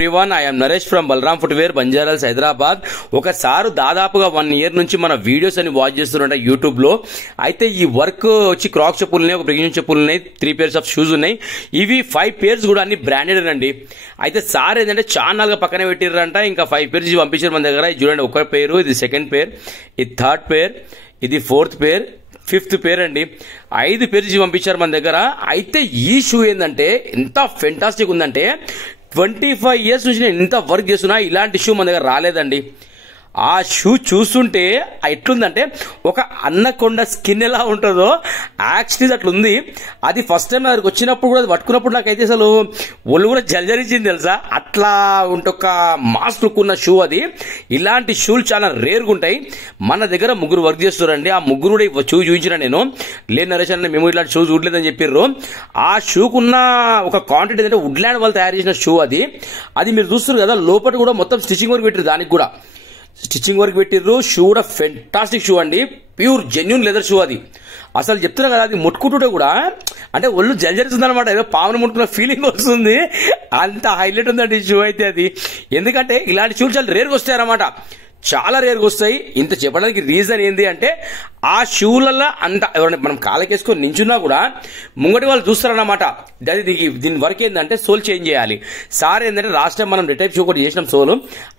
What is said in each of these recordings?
everyone, I am Naresh from Balram Footwear, Banjaras, Hyderabad. ఒకసారి దాదాపుగా 1 year నుంచి మన వీడియోస్ అని వాచ్ చేస్తున్నట్ట యూట్యూబ్ లో. అయితే ఈ వర్క్ వచ్చి క్రాక్స్ చెప్పులు ఉన్నాయి, ఒక ప్రెగ్నెంట్ చెప్పులు ఉన్నాయి, 3 pairs ఆఫ్ షూస్ ఉన్నాయి. ఇవి 5 pairs కూడా అన్ని బ్రాండెడ్ అండి. అయితే సార్ ఏంటంటే ఛానల్ గా పక్కన పెట్టిర్రంట, ఇంకా 5 pairs పంపించారు మన దగ్గర. చూడండి, ఒక పేరు, ఇది సెకండ్ పేర్, ఇది థర్డ్ పేర్, ఇది ఫోర్త్ పేర్, 5th పేర్ అండి. 5 pairs పంపించారు మన దగ్గర. అయితే ఈ షూ ఏంటంటే ఎంత ఫెంటాస్టిక్ ఉందంటే 25 years నుంచి నేను ఇంత వర్క్ చేస్తున్నా, ఇలాంటి షూ మన దగ్గర రాలేదండి. ఆ షూ చూస్తుంటే ఎట్లుందంటే ఒక అన్నకొండ స్కిన్ ఎలా ఉంటుందో యాక్చువల్లీ అట్లుంది. అది ఫస్ట్ టైం దగ్గరికి వచ్చినప్పుడు కూడా పట్టుకున్నప్పుడు నాకైతే అసలు ఒళ్ళు కూడా జల్జరించింది తెలుసా. అట్లా ఉంటే ఒక మాస్ లుక్ ఉన్న షూ అది. ఇలాంటి షూలు చాలా రేర్గా ఉంటాయి. మన దగ్గర ముగ్గురు వర్క్ చేస్తారండి. ఆ ముగ్గురు కూడా షూ చూపించిన నేను, లేదు నరేష్ అన్న మేము ఇలాంటి షూ చూడలేదని చెప్పారు. ఆ షూకున్న ఒక క్వాంటిటీ ఏంటంటే వుడ్లాండ్ వాళ్ళు తయారు చేసిన షూ అది. అది మీరు చూస్తారు కదా, లోపల కూడా మొత్తం స్టిచ్చింగ్ వర్క్ పెట్టారు, దానికి కూడా స్టిచ్చింగ్ వర్క్ పెట్టిర్రు. షూ కూడా ఫెంటాస్టిక్ షూ అండి, ప్యూర్ జెన్యూన్ లెదర్ షూ అది. అసలు చెప్తున్నా కదా, అది ముట్టుకుంటుంటే కూడా అంటే ఒళ్ళు జల్జరిస్తుంది అనమాట, ఏదో పామును ముట్టుకున్న ఫీలింగ్ వస్తుంది. అంత హైలైట్ ఉందండి ఈ షూ అయితే అది. ఎందుకంటే ఇలాంటి షూలు చాలా రేర్గా వస్తాయన్నమాట, చాలా రేర్గా వస్తాయి. ఇంత చెప్పడానికి రీజన్ ఏంటి అంటే ఆ షూలలో అంత ఎవరైనా మనం కాలకేసుకొని నించున్నా కూడా ముంగటి వాళ్ళు చూస్తారన్నమాట. దీని వర్క్ ఏంటంటే సోల్ చేంజ్ చేయాలి. సార్ ఏంటంటే లాస్ట్ టైం మనం రిటైప్ షూ కూడా చేసినాం సోలు.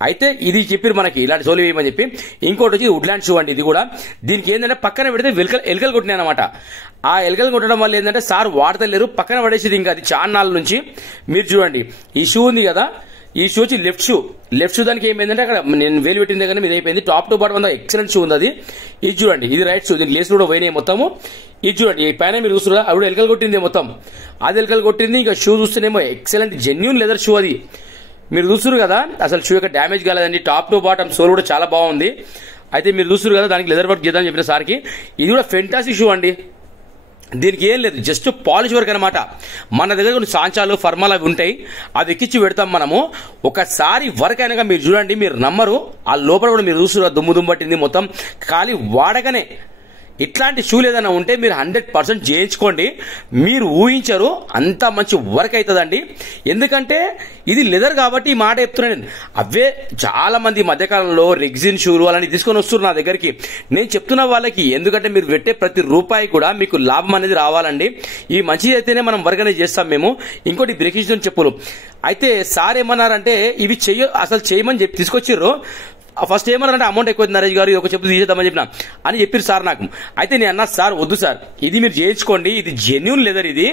అయితే ఇది చెప్పారు మనకి ఇలాంటి సోలు వేయమని చెప్పి. ఇంకోటి వచ్చి వుడ్లాండ్ షూ అండి. ఇది కూడా దీనికి ఏంటంటే పక్కన పెడితే ఎలుకలు కొట్టినాయి అనమాట. ఆ ఎలుకలు కొట్టడం వల్ల ఏంటంటే సార్ వాడతలేరు, పక్కన పడేసేది. ఇంకా అది చాలా నాళ్ళ నుంచి. మీరు చూడండి, ఈ షూ ఉంది కదా, ఈ షూ వచ్చి లెఫ్ట్ షూ దానికి ఏమైందంటే అక్కడ నేను వేలు పెట్టిన దగ్గర మీద అయిపోయింది. టాప్ టు బాటం అంతా ఎక్సలెంట్ షూ ఉంది అది. ఇది చూడండి, ఇది రైట్ షూ, దీని లేస్ కూడా పోయినాయి మొత్తము. ఇది చూడండి, ఈ పైన మీరు చూస్తున్నారు అప్పుడు ఎలుకలు కొట్టింది మొత్తం, అది ఎలుకలు కొట్టింది. ఇంకా షూ చూస్తేనేమో ఎక్సలెంట్ జెన్యూన్ లెదర్ షూ అది. మీరు చూస్తున్నారు కదా, అసలు షూ యొక్క డ్యామేజ్ కాలేదండి. టాప్ టు బాటం సోల్ కూడా చాలా బాగుంది. అయితే మీరు చూస్తున్నారు కదా, దానికి లెదర్ వర్క్ చేద్దామని చెప్పిన సార్కి. ఇది కూడా ఫెంటాస్టిక్ షూ అండి. దీనికి ఏం లేదు, జస్ట్ పాలిష్ వర్క్ అనమాట. మన దగ్గర కొన్ని సాంచాలు ఫర్మాలు అవి ఉంటాయి, అవి ఎక్కించి పెడతాం మనము. ఒకసారి వర్క్ అయినాక మీరు చూడండి, మీరు నమ్మరు. ఆ లోపల కూడా మీరు చూస్తున్నారు, దుమ్ము పట్టింది మొత్తం. ఖాళీ వాడగానే ఇట్లాంటి షూలు ఏదైనా ఉంటే మీరు 100% చేయించుకోండి. మీరు ఊహించరు అంత మంచి వర్క్ అవుతుందండి. ఎందుకంటే ఇది లెదర్ కాబట్టి ఈ మాట చెప్తున్నాను. అవే చాలా మంది మధ్యకాలంలో రెగ్జిన్ షూలు అలాంటి తీసుకొని వస్తున్నారు నా దగ్గరికి. నేను చెప్తున్న వాళ్ళకి, ఎందుకంటే మీరు పెట్టే ప్రతి రూపాయి కూడా మీకు లాభం అనేది రావాలండి. ఈ మంచిది అయితేనే మనం వర్క్ అనేది చేస్తాం మేము. ఇంకోటి బ్రేకింగ్ చెప్పులు అయితే సార్ ఏమన్నారంటే ఇవి అసలు చేయమని చెప్పి తీసుకొచ్చిర్రు. ఫస్ట్ ఏమన్నారంటే అమౌంట్ ఎక్కువ నరేష్ గారు, ఒక చెప్పు తీసేద్దామని చెప్పిన అని చెప్పారు సార్ నాకు. అయితే నేను అన్నా, సార్ వద్దు సార్, ఇది మీరు చేయించుకోండి, ఇది జెన్యూన్ లెదర్ ఇది.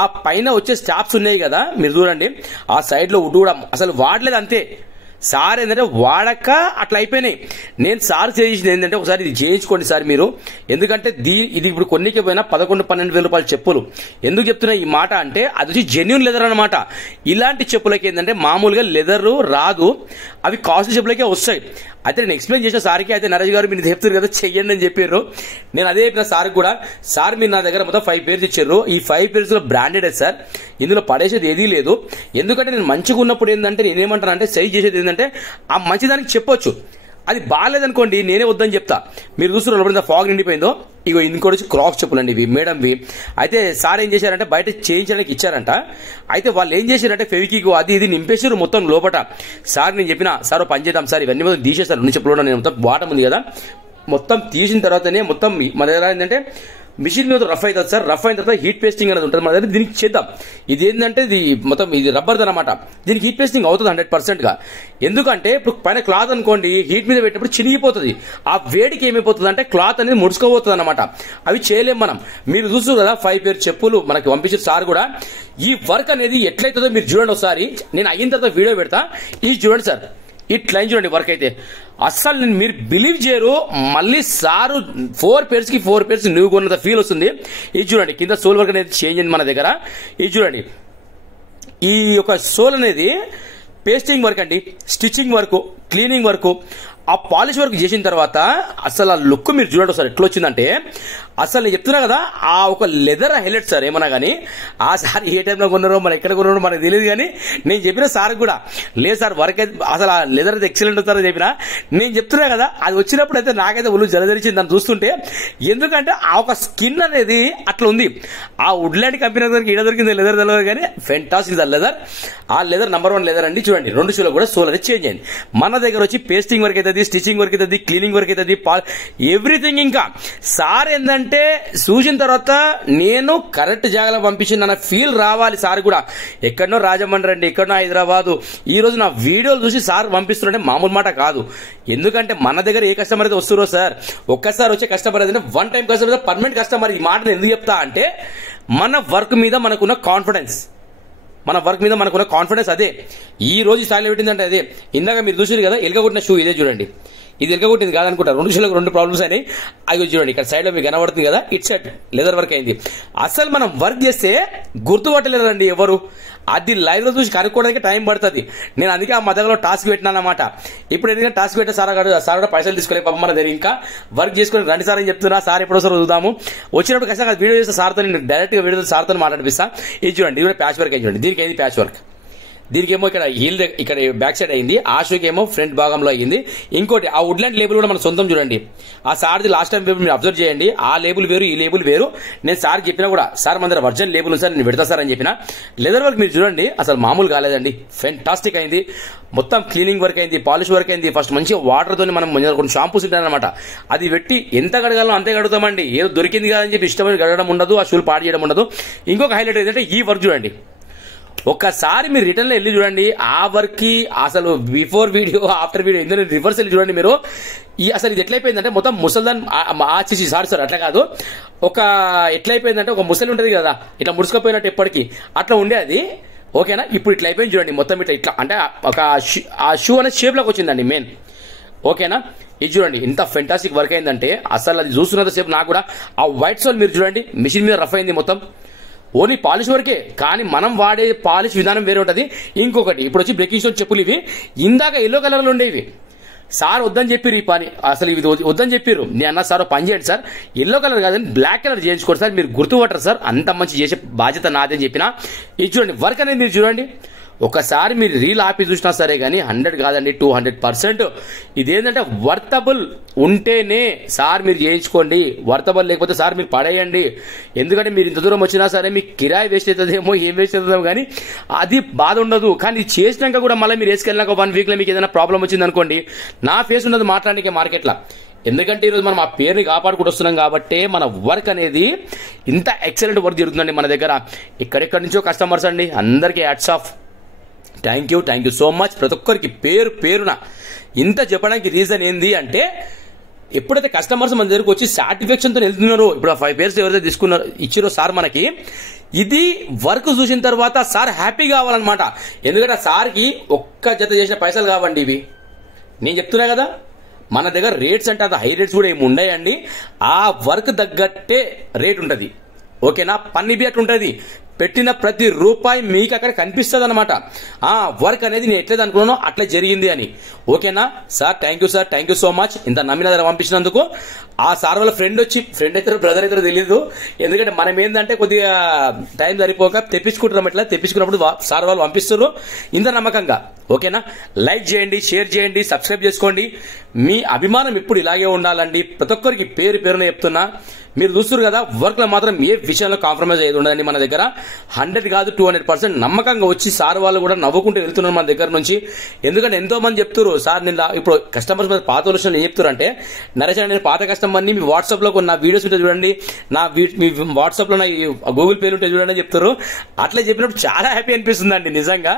ఆ పైన వచ్చే స్టాప్స్ ఉన్నాయి కదా, మీరు చూడండి, ఆ సైడ్ లో వుడ్ కూడా అసలు వాడలేదు అంతే. సార్ ఏంటంటే వాడక అట్లా అయిపోయినాయి. నేను సార్ చేయించింది ఏంటంటే ఒకసారి ఇది చేయించుకోండి సార్ మీరు. ఎందుకంటే ఇది ఇప్పుడు కొన్నికి పోయినా 11-12 వేల రూపాయల చెప్పులు. ఎందుకు చెప్తున్నా ఈ మాట అంటే అది వచ్చి జెన్యూన్ లెదర్ అనమాట. ఇలాంటి చెప్పులకి ఏంటంటే మామూలుగా లెదర్ రాదు, అవి కాస్ట్లీ చెప్పులకే వస్తాయి. అయితే నేను ఎక్స్ప్లెయిన్ చేసిన సార్కి, అయితే నరేష్ గారు మీరు చెప్తారు కదా చెయ్యండి అని చెప్పారు. నేను అదే చెప్పిన సార్ కూడా, సార్ మీరు నా దగ్గర మొత్తం 5 pairs ఇచ్చారు, ఈ 5 pairs లో బ్రాండెడ్ సార్, ఇందులో పడేసేది ఏదీ లేదు. ఎందుకంటే నేను మంచిగా ఉన్నప్పుడు ఏంటంటే నేనేమంటాను అంటే సైజ్ చేసేది ఏంటంటే ఆ మంచిదానికి చెప్పొచ్చు, అది బాగాలేదనుకోండి నేనే వద్దని చెప్తా. మీరు చూస్తున్నారు ఫాగ్ నిండిపోయిందో. ఇగో ఇంకోటి వచ్చి క్రాక్స్ చెప్పులండి, ఇవి మేడంవి. అయితే సార్ ఏం చేశారంటే బయట చేయించడానికి ఇచ్చారంట. అయితే వాళ్ళు ఏం చేశారంటే ఫెవికిక్ అది ఇది నింపేసారు మొత్తం లోపట. సార్ నేను చెప్పిన, సార్ పని చేద్దాం సార్, ఇవన్నీ మొత్తం తీసేస్తారు రెండు చెప్పులు. నేను మొత్తం బాటం ఉంది కదా, మొత్తం తీసిన తర్వాతనే మొత్తం మన దగ్గర ఏంటంటే మిషన్ మీద రఫ్ అవుతుంది సార్. రఫ్ అయిన తర్వాత హీట్ పేస్టింగ్ అనేది ఉంటుంది మన దగ్గర. దీనికి చేద్దాం, ఇది ఏంటంటే ఇది మొత్తం ఇది రబ్బర్ అనమాట. దీనికి హీట్ పేస్టింగ్ అవుతుంది 100% గా. ఎందుకంటే ఇప్పుడు పైన క్లాత్ అనుకోండి హీట్ మీద పెట్టినప్పుడు చినిగిపోతుంది. ఆ వేడికి ఏమైపోతుంది అంటే క్లాత్ అనేది ముడుచుకోబోతుంది అనమాట. అవి చేయలేం మనం. మీరు చూస్తారు కదా 5 pairs చెప్పులు మనకి పంపించారు సార్ కూడా. ఈ వర్క్ అనేది ఎట్లయితుందో మీరు చూడండి ఒకసారి. నేను అయిన తర్వాత వీడియో పెడతా, ఇది చూడండి సార్. ఇట్లా చూడండి వర్క్ అయితే అస్సలు మీరు బిలీవ్ చేయరు. మళ్ళీ సారు 4 pairs కి 4 pairs నువ్వు కొన్నంత ఫీల్ వస్తుంది. ఇది చూడండి, కింద సోల్ వర్క్ అనేది చేంజ్ అయింది మన దగ్గర. ఇది చూడండి, ఈ యొక్క సోల్ అనేది పేస్టింగ్ వర్క్ అండి, స్టిచ్చింగ్ వర్క్, క్లీనింగ్ వర్క్ ఆ పాలిష్ వర్క్ చేసిన తర్వాత అసలు ఆ లుక్ మీరు చూడండి సార్ ఎట్లా వచ్చిందంటే, అసలు నేను చెప్తున్నా కదా, ఆ ఒక లెదర్ హైలైట్ సార్. ఏమన్నా కానీ ఆ సార్ ఏ టైంలో కొన్నారో మరి ఎక్కడ కొన్నారో మనకు తెలియదు, కానీ నేను చెప్పిన సార్ కూడా లేదు సార్ వర్క్ అయితే అసలు ఆ లెదర్ అయితే ఎక్సలెంట్ అవుతారని చెప్పిన. నేను చెప్తున్నా కదా, అది వచ్చినప్పుడు అయితే నాకైతే ఒళ్ళు జలధరించింది దాన్ని చూస్తుంటే. ఎందుకంటే ఆ ఒక స్కిన్ అనేది అట్లా ఉంది. ఆ వుడ్లాండ్ కంపెనీ దగ్గరికి ఈడ దొరికింది లెదర్ తెలియదు, కానీ ఫెంటాస్టిక్ ద లెదర్. ఆ లెదర్ నంబర్ 1 లెదర్ అండి. చూడండి 2 షూలో కూడా సోల్ అనేది చేంజ్ అయింది. మన దగ్గర వచ్చి పేస్టింగ్ వర్క్ అవుతుంది, స్టిచింగ్ వర్క్ అవుతుంది, క్లీనింగ్ వర్క్ అవుతుంది, ఎవ్రీథింగ్. ఇంకా సార్ ఏంటంటే చూసిన తర్వాత నేను కరెక్ట్ జాగాలో పంపించింది అన్న ఫీల్ రావాలి సార్ కూడా. ఎక్కడనో రాజమండ్రి అండి, ఎక్కడనో హైదరాబాదు, ఈ రోజు నా వీడియోలు చూసి సార్ పంపిస్తున్నారంటే మామూలు మాట కాదు. ఎందుకంటే మన దగ్గర ఏ కస్టమర్ అయితే వస్తురో సార్, ఒక్కసారి వచ్చే కస్టమర్ అయితే 1 టైం కస్టమర్, పర్మనెంట్ కస్టమర్. ఈ మాట ఎందుకు చెప్తా అంటే మన వర్క్ మీద మనకున్న కాన్ఫిడెన్స్, అదే ఈ రోజు స్థాయిలో పెట్టిందంటే అదే. ఇందాక మీరు చూసారు కదా ఎలుక కొట్టిన షూ, ఇదే చూడండి. ఇది ఎలుక కొట్టింది కాదనుకుంటా, 2 షూలకు 2 ప్రాబ్లమ్స్ అయినాయి. అవి చూడండి ఇక్కడ సైడ్ లో మీకు కనబడుతుంది కదా, ఇట్ సెట్ లెదర్ వర్క్ అయింది. అసలు మనం వర్క్ చేస్తే గుర్తుపట్టలేరండి ఎవరు. అది లైవ్ లో చూసి కనుక్కోవడానికి టైం పడుతుంది. నేను అందుకే ఆ మధ్యలో టాస్క్ పెట్టినా అన్నమాట. ఇప్పుడు ఎందుకంటే టాస్క్ పెట్టే సార్ కూడా పైసలు తీసుకోలేదు పాపం, మన దగ్గర ఇంకా వర్క్ చేసుకుని రండి సార్ అని చెప్తున్నా. సార్ ఎప్పుడోసారి చూద్దాము, వచ్చినప్పుడు ఖచ్చితంగా వీడియో చేస్తే సార్తో నేను డైరెక్ట్ గా వీడియో సార్తో మాట్లాడిపిస్తా. ఇది చూడండి, ఇది కూడా ప్యాచ్ వర్క్ అయింది. చూడండి దీనికి అయింది ప్యాచ్ వర్క్. దీనికేమో ఇక్కడ హీల్ ఇక్కడ బ్యాక్ సైడ్ అయింది, ఆ షూకి ఏమో ఫ్రంట్ భాగంలో అయింది. ఇంకోటి ఆ వుడ్లాండ్ లేబుల్ కూడా మన సొంతం. చూడండి ఆ సార్ది లాస్ట్ టైం మీరు అబ్జర్వ్ చేయండి, ఆ లేబుల్ వేరు ఈ లేబుల్ వేరు. నేను సార్ చెప్పినా కూడా సార్ మన దగ్గర వర్జన్ లేబుల్ ఉంది సార్, నేను పెడతా సార్ అని చెప్పిన. లెదర్ వర్క్ మీరు చూడండి అసలు మామూలు కాలేదండి, ఫెంటాస్టిక్ అయింది. మొత్తం క్లీనింగ్ వర్క్ అయింది, పాలిష్ వర్క్ అయింది. ఫస్ట్ మంచిగా వాటర్ తోని మనం కొన్ని షాంపూస్ ఉంటాయన్నమాట, అది పెట్టి ఎంత కడగాలో అంతే కడుగుతామండి. ఏదో దొరికింది కదా అని చెప్పి ఇష్టమైన కడగడం ఉండదు, ఆ షూలు పాడు చేయడం ఉండదు. ఇంకొక హైలైట్ ఏంటంటే ఈ వర్క్ చూడండి, ఒక్కసారి మీరు రిటర్న్ లో వెళ్ళి చూడండి ఆ వర్క్ కి. అసలు బిఫోర్ వీడియో ఆఫ్టర్ వీడియో ఎందుకంటే రివర్స్ వెళ్ళి చూడండి మీరు. అసలు ఇది ఎట్లయిపోయిందంటే మొత్తం ముసల్దాన్ ఆచేసి సార్ అట్లా కాదు, ఒక ఎట్లయిపోయిందంటే ఒక ముసలి ఉంటది కదా ఇట్లా ముడుచుకపోయినట్టు ఎప్పటికీ అట్లా ఉండే అది. ఓకేనా, ఇప్పుడు ఇట్లా అయిపోయింది చూడండి మొత్తం ఇట్లా అంటే ఒక ఆ షూ అనే షేప్ లోకి వచ్చిందండి మెయిన్. ఓకేనా, ఇది చూడండి ఇంత ఫెంటాస్టిక్ వర్క్ అయిందంటే అసలు అది చూస్తున్నంత సేపు నాకు కూడా ఆ వైట్ సోల్ మీరు చూడండి మిషన్ మీద రఫ్ అయింది మొత్తం. ఓన్లీ పాలిష్ వరకే, కానీ మనం వాడే పాలిష్ విధానం వేరే ఉంటుంది. ఇంకొకటి ఇప్పుడు వచ్చి బ్రేకింగ్ స్టోన్ చెప్పులు, ఇవి ఇందాక ఎల్లో కలర్ లో ఉండేవి. సార్ వద్దని చెప్పారు ఈ పని, అసలు ఇది వద్దని చెప్పారు. నేను అన్నా సార్ పని చేయండి సార్, ఎల్లో కలర్ కాదని బ్లాక్ కలర్ చేయించుకోండి సార్, మీరు గుర్తుపట్టరు సార్, అంత మంచి చేసే బాధ్యత నాదని చెప్పిన. ఇది చూడండి వర్క్ అనేది మీరు చూడండి, ఒకసారి మీరు రీల్ ఆపి చూసినా సరే కానీ 100 కాదండి 200%. ఇదేంటంటే వర్తబుల్ ఉంటేనే సార్ మీరు చేయించుకోండి, వర్తబుల్ లేకపోతే సార్ మీరు పడేయండి. ఎందుకంటే మీరు ఇంత దూరం వచ్చినా సరే మీకు కిరాయి వేస్ట్ అవుతుందేమో, ఏం వేస్ట్ అవుతుందేమో, కానీ అది బాధ ఉండదు. కానీ ఇది చేసినాక కూడా మళ్ళీ మీరు వేసుకెళ్ళినాక 1 వీక్ లో మీకు ఏదైనా ప్రాబ్లం వచ్చింది అనుకోండి, నా ఫేస్ ఉన్నది మాట్లాడడానికి మార్కెట్లో. ఎందుకంటే ఈరోజు మనం ఆ పేరుని కాపాడుకుంటూ వస్తున్నాం కాబట్టి మన వర్క్ అనేది ఇంత ఎక్సలెంట్ వర్క్ జరుగుతుందండి మన దగ్గర. ఎక్కడెక్కడి నుంచో కస్టమర్స్ అండి, అందరికీ hats off. Thank you so much. ప్రతి ఒక్కరికి పేరున ఇంత చెప్పడానికి రీజన్ ఏంది అంటే, ఎప్పుడైతే కస్టమర్స్ మన దగ్గరకు వచ్చి సాటిస్ఫాక్షన్ తో వెళ్తున్నారో, ఇప్పుడు 5 పేర్స్ ఎవరైతే తీసుకున్నారో ఇచ్చిరో సార్ మనకి, ఇది వర్క్ చూసిన తర్వాత సార్ హ్యాపీ కావాలన్నమాట. ఎందుకంటే సార్కి ఒక్క జత చేసిన పైసలు కావండి ఇవి. నేను చెప్తున్నా కదా మన దగ్గర రేట్స్ అంటే అది హై రేట్స్ కూడా ఏమి ఉండయండి, ఆ వర్క్ తగ్గట్టే రేట్ ఉంటుంది. ఓకేనా, పని బి అట్లుంటది, పెట్టిన ప్రతి రూపాయి మీకు అక్కడ కనిపిస్తుంది అనమాట. ఆ వర్క్ అనేది నేను ఎట్లయితే అనుకున్నానో అట్లా జరిగింది అని. ఓకేనా sir, thank you so much ఇంత నమ్మిన దగ్గర పంపించినందుకు. ఆ సార్ వాళ్ళ ఫ్రెండ్ అయితే బ్రదర్ అయితే తెలియదు, ఎందుకంటే మనం ఏంటంటే కొద్దిగా టైం సరిపోక తెప్పించుకుంటున్నాం, ఇట్లా తెప్పించుకున్నప్పుడు సార్ వాళ్ళు పంపిస్తారు ఇంత నమ్మకంగా. ఓకేనా, లైక్ చేయండి, షేర్ చేయండి, సబ్స్క్రైబ్ చేసుకోండి. మీ అభిమానం ఇప్పుడు ఇలాగే ఉండాలండి. ప్రతి ఒక్కరికి పేరున చెప్తున్నా. మీరు చూస్తారు కదా వర్క్ లో మాత్రం ఏ విషయంలో కాంప్రమైజ్ అయ్యేది ఉండదండి మన దగ్గర. 100 కాదు 200% నమ్మకంగా వచ్చి సార్ వాళ్ళు కూడా నవ్వుకుంటూ వెళ్తున్నారు మన దగ్గర నుంచి. ఎందుకంటే ఎంతో మంది చెప్తారు సార్ నేను ఇప్పుడు కస్టమర్స్ మీద పాత విషయాలు ఏం చెప్తారు అంటే, నరేష్ నేను పాత కస్టమర్ ని మీ వాట్సాప్ లో నా వీడియోస్ ఉంటే చూడండి, మీ వాట్సాప్ లో నా గూగుల్ పేలు ఉంటే చూడండి అని చెప్తారు. అట్లా చెప్పినప్పుడు చాలా హ్యాపీ అనిపిస్తుంది అండి నిజంగా.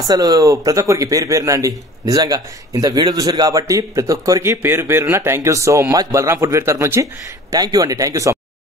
అసలు ప్రతి ఒక్కరికి పేరున అండి నిజంగా ఇంత వీడియో చూసారు కాబట్టి ప్రతి ఒక్కరికి పేరున thank you so much. Balaram footwear తరఫు నుంచి థ్యాంక్ యూ అండి, థ్యాంక్ యూ సో మచ్.